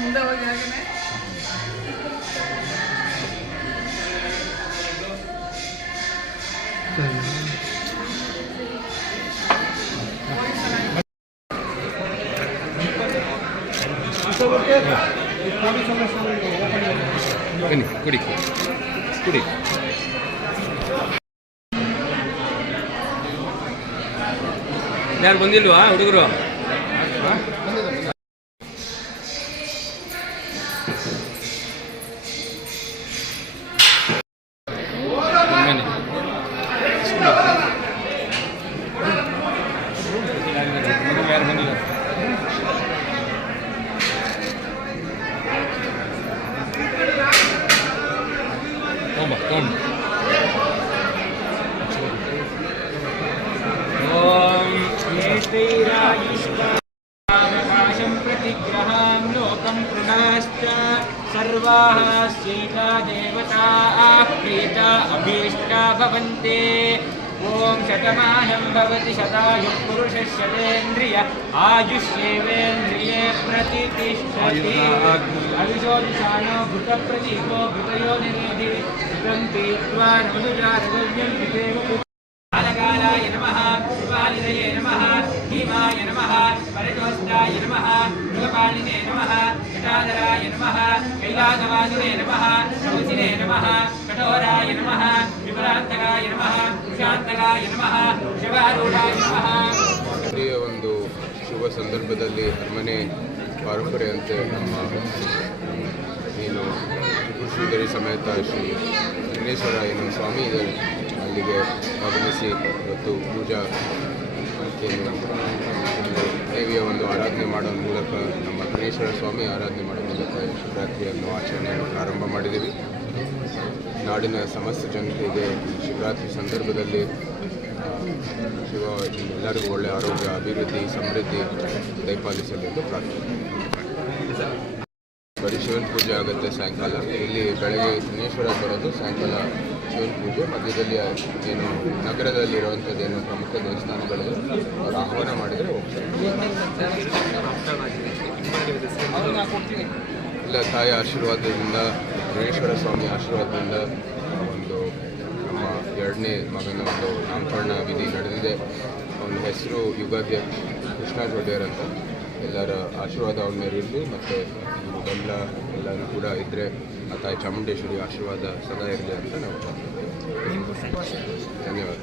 ಮುಂದೆ ಹೋಗಿ ಹಾಗೇನೆ ಬನ್ನಿ ಕುಡಿ ಕುಡಿ. ಯಾರು ಬಂದಿಲ್ವಾ ಹುಡುಗರು? प्रतिग्रहां लोकं कृणाश्च सर्वाः सीता देवताः प्रीता अभीष्टा भवन्ति। ॐ शतमानं भवति शतायुः पुरुषस्येन्द्रिय आयुष्येवेन्द्रिये प्रतिष्ठति। अविशोदिशानो भूतप्रतीको भूतयो निरोधि सुतं पीत्वा नमनुजारगव्यं पितेव कालकालाय नमः, शिवालिनये नमः, भीमाय नमः, परजोस्ताय नमः, मृगपालिने नमः, जटाधराय नमः, कैलासवासिने नमः, शौचिने नमः, कठोराय नमः, विभ्रान्तकाय नमः, शान्तकाय नमः, शिवारूढाय नमः। ಒಂದು ಶುಭ ಸಂದರ್ಭದಲ್ಲಿ ಅರಮನೆ ಪರಂಪರೆಯಂತೆ ನಮ್ಮ ಏನು ಶ್ರೀಧರಿ ಸಮೇತ ಶ್ರೀ ವಿಘ್ನೇಶ್ವರ ಏನು ಸ್ವಾಮಿ ಇದ್ದಾರೆ ಅಲ್ಲಿಗೆ ಆಗಮಿಸಿ ಇವತ್ತು ಪೂಜಾ ದೇವಿಯ ಒಂದು ಆರಾಧನೆ ಮಾಡೋ ಮೂಲಕ ನಮ್ಮ ಗಣೇಶ್ವರ ಸ್ವಾಮಿ ಆರಾಧನೆ ಮಾಡೋ ಮೂಲಕ ಶಿವರಾತ್ರಿಯನ್ನು ಆಚರಣೆಯನ್ನು ಪ್ರಾರಂಭ ಮಾಡಿದ್ದೀವಿ. ನಾಡಿನ ಸಮಸ್ತ ಜನತೆಗೆ ಶಿವರಾತ್ರಿ ಸಂದರ್ಭದಲ್ಲಿ ಶಿವ ಎಲ್ಲರಿಗೂ ಒಳ್ಳೆಯ ಆರೋಗ್ಯ, ಅಭಿವೃದ್ಧಿ, ಸಮೃದ್ಧಿ ದಯಪಾಲಿಸಲಿ ಎಂದು ಪ್ರಾರ್ಥನೆ. ಬರೀ ಶಿವನ ಪೂಜೆ ಆಗುತ್ತೆ ಸಾಯಂಕಾಲ. ಇಲ್ಲಿ ಬೆಳಗ್ಗೆ ವಿಘ್ನೇಶ್ವರ ಬರೋದು, ಸಾಯಂಕಾಲ ಶಿವನ ಪೂಜೆ. ಮಧ್ಯದಲ್ಲಿ ಏನು ನಗರದಲ್ಲಿರುವಂಥದ್ದೇನು ಪ್ರಮುಖ ದೇವಸ್ಥಾನಗಳಲ್ಲಿ ಅವರು ಆಹ್ವಾನ ಮಾಡಿದರೆ ಹೋಗ್ತಾರೆ. ಇಲ್ಲ, ತಾಯಿ ಆಶೀರ್ವಾದದಿಂದ, ಗಣೇಶ್ವರ ಸ್ವಾಮಿ ಆಶೀರ್ವಾದದಿಂದ ಒಂದು ನಮ್ಮ ಎರಡನೇ ಮಗನ ಒಂದು ನಾಮಕರಣ ವಿಧಿ ನಡೆದಿದೆ. ಅವನ ಹೆಸರು ಯುಗಾಧ್ಯಕ್ಷ ಕೃಷ್ಣ ಜೋಡಿಯರ್ ಅಂತ. ಎಲ್ಲರ ಆಶೀರ್ವಾದ ಅವನ ಮೇಲೆ ಇರಲಿ, ಮತ್ತು ಬೆಲ್ಲ ಎಲ್ಲರೂ ಕೂಡ ಇದ್ದರೆ ಆ ತಾಯಿ ಚಾಮುಂಡೇಶ್ವರಿ ಆಶೀರ್ವಾದ ಸದಾ ಇರಲಿ ಅಂತ ನಾವು ಧನ್ಯವಾದ.